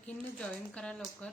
सगळ्यांनी जॉईन करा लवकर.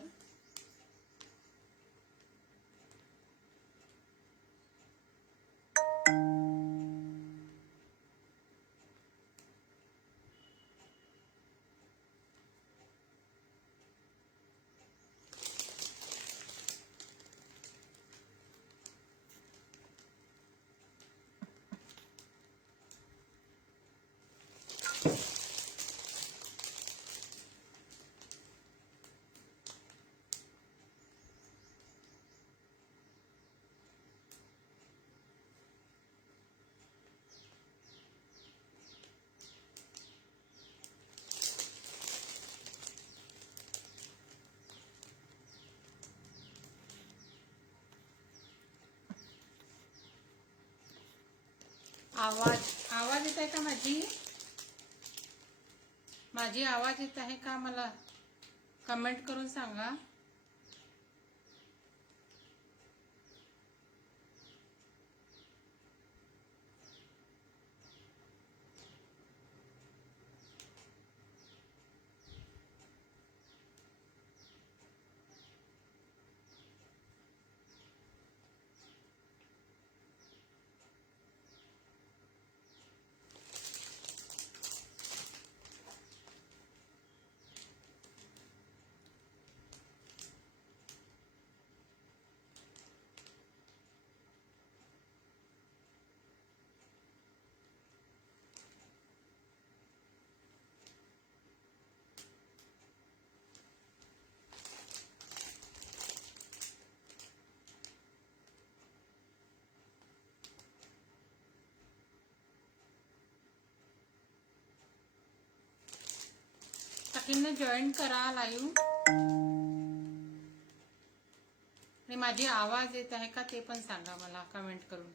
आवाज येत आहे का? माझी आवाज येत आहे का? मला कमेंट करून सांगा. सगळ्यांनी जॉईन करा लाईव्ह. आणि माझी आवाज येत आहे का ते पण सांगा मला कमेंट करून.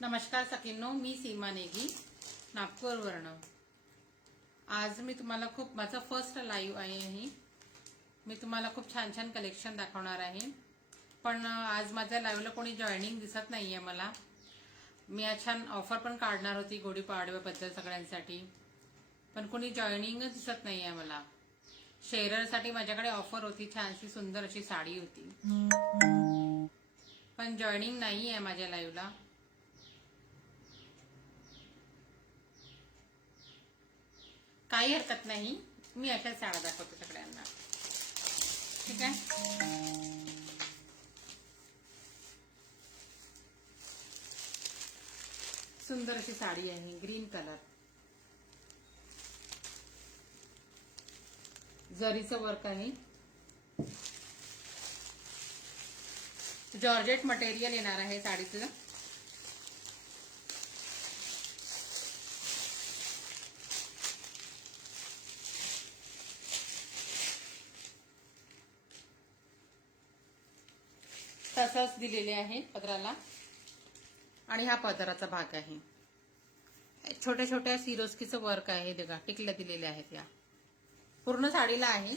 नमस्कार सखींनो, मी सीमा नेगी नागपूरवरून. आज मी तुम्हाला माझं फर्स्ट लाईव्ह आहे. मी तुम्हाला खूप छान छान कलेक्शन दाखवणार आहे. पण आज माझ्या लाईव्हला कोणी जॉईनिंग दिसत नाहीये मला. मी आज छान ऑफर पण काढणार होती गुढीपाडव्याबद्दल सगळ्यांसाठी, पण कोणी जॉईनिंग दिसत नाहीये मला. शेअरसाठी माझ्याकडे ऑफर होती, छानशी सुंदर अशी साडी होती, पण जॉईनिंग नाही आहे माझ्या लाईव्हला. काही हरकत नाही, मी अशा साड्या दाखवते सगळ्यांना. ठीक आहे. सुंदर अशी साडी आहे, ग्रीन कलर, जरीचं वर्क आहे, जॉर्जेट मटेरियल येणार आहे साडीचं. तसंच दिलेले आहे पदराला, आणि हा पदराचा भाग आहे. छोट्या छोट्या सिरोस्कीचं वर्क आहे, बघा टिकल्या दिलेल्या आहेत या पूर्ण साडीला आहे.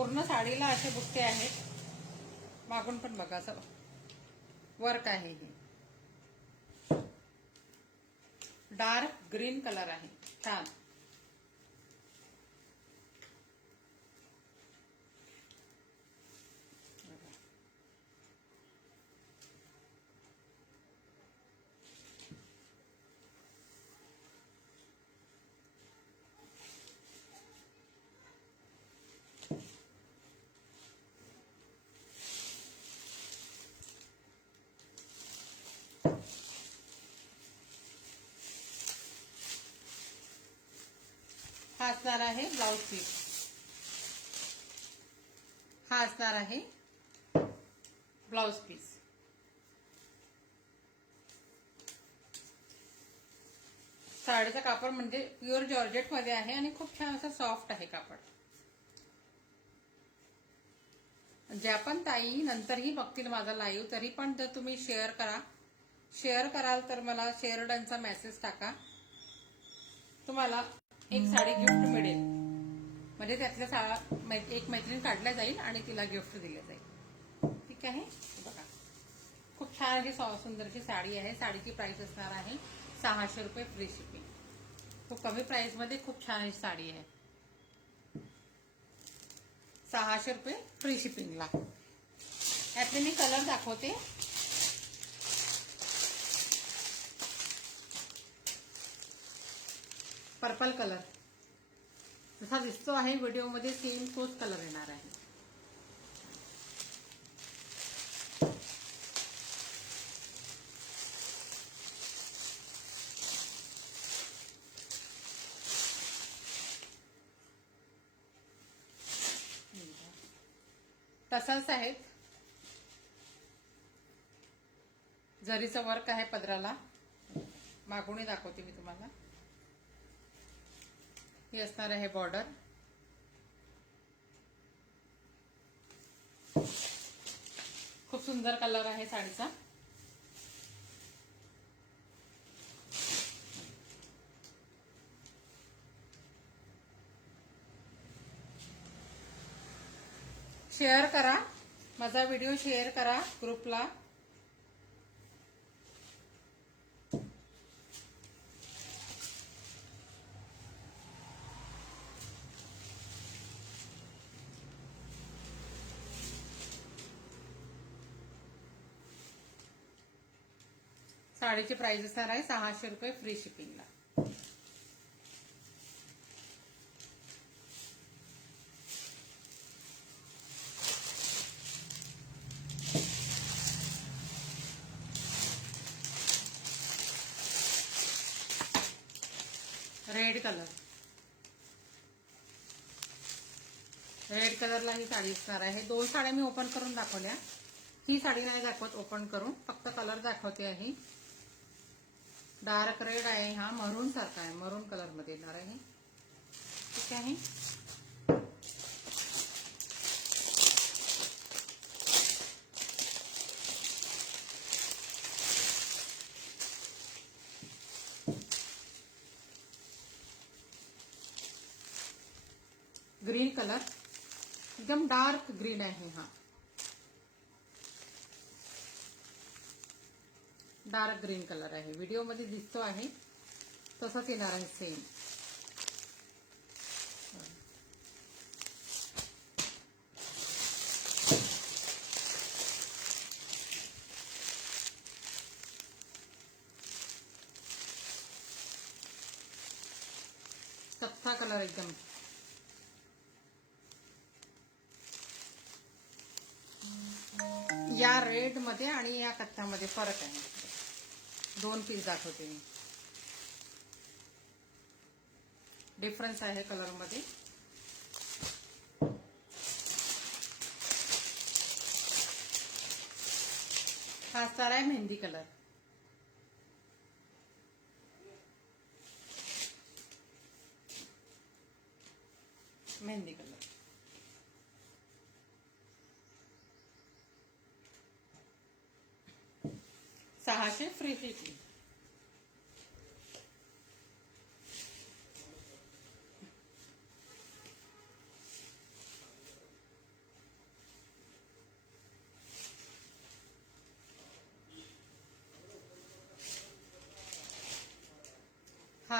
पूर्ण साडीला असे बुट्टे आहेत. मागून पण बघा असं वर्क आहे. हे डार्क ग्रीन कलर आहे, छान. हा असणार आहे ब्लाउज पीस. हा असणार आहे ब्लाउज पीस. साडीचं कापड म्हणजे प्युअर जॉर्जेट मध्ये आहे आणि खूप छान असं सॉफ्ट आहे कापड. ज्या पण ताई नंतरही बघतील माझा लाईव्ह, तरी पण जर तुम्ही शेअर कराल तर मला शेअर डनचा मेसेज टाका. तुम्हाला एक साडी गिफ्ट मिळेल. म्हणजे त्यातल्या एक मैत्रीण काढल्या जाईल आणि तिला गिफ्ट दिलं जाईल. ठीक आहे. बघा खूप छान अशी सुंदरशी साडी आहे. साडीची प्राइस असणार आहे 600 रुपये फ्री शिपिंग. खूप कमी प्राइस मध्ये खूप छान अशी साडी आहे. 600 रुपये फ्री शिपिंगला. यातले मी कलर दाखवते. पर्पल कलर जसा दिसतो आहे व्हिडिओमध्ये सेम तोच कलर येणार आहे. टसल्स आहेत. जरीचं वर्क आहे पदराला. मागूनही दाखवते मी तुम्हाला. ही असणार आहे बॉर्डर. खूप सुंदर कलर आहे साडीचा. शेअर करा, माझा व्हिडिओ शेअर करा ग्रुपला. साडीची प्राइस असणार आहे 600 रुपये फ्री शिपिंगला. रेड कलरला ही साडी असणार आहे. 2 साड्या मी ओपन करून दाखवल्या. ही साडी नाही दाखवत ओपन करून, फक्त कलर दाखवते आहे. डार्क रेड आहे. हा मरून सारखा आहे, मरून कलर मध्ये येणार आहे. ठीक आहे. ग्रीन कलर एकदम डार्क ग्रीन आहे. हा डार्क ग्रीन कलर आहे. व्हिडिओ मध्ये दिसतो आहे तसंच येणार आहे सेम. कत्था कलर एकदम. या रेड मध्ये आणि या कथ्थामध्ये फरक आहे. 2 पीस दाखवते मी. डिफरन्स आहे कलर मध्ये. हा असणार आहे mehndi colour. Mehndi colour 600 free shipping.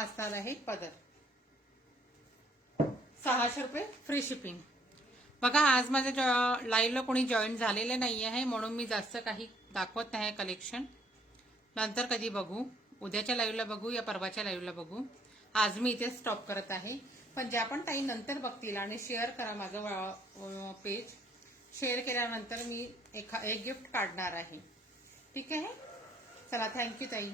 असणार आहे पदर. 600 रुपये फ्री शिपिंग. बघा आज माझ्या लाईव्हला कोणी जॉईन झालेले नाही आहे म्हणून मी जास्त काही दाखवत नाही कलेक्शन. नंतर कधी बघू, उद्याच्या लाईव्हला बघू या परवाच्या लाईव्हला बघू. आज मी इथे स्टॉप करत आहे. पण ज्या पण ताई नंतर बघतील आणि शेअर करा माझं पेज. शेअर केल्यानंतर मी एक गिफ्ट काढणार आहे. ठीक आहे. चला थँक्यू ताई.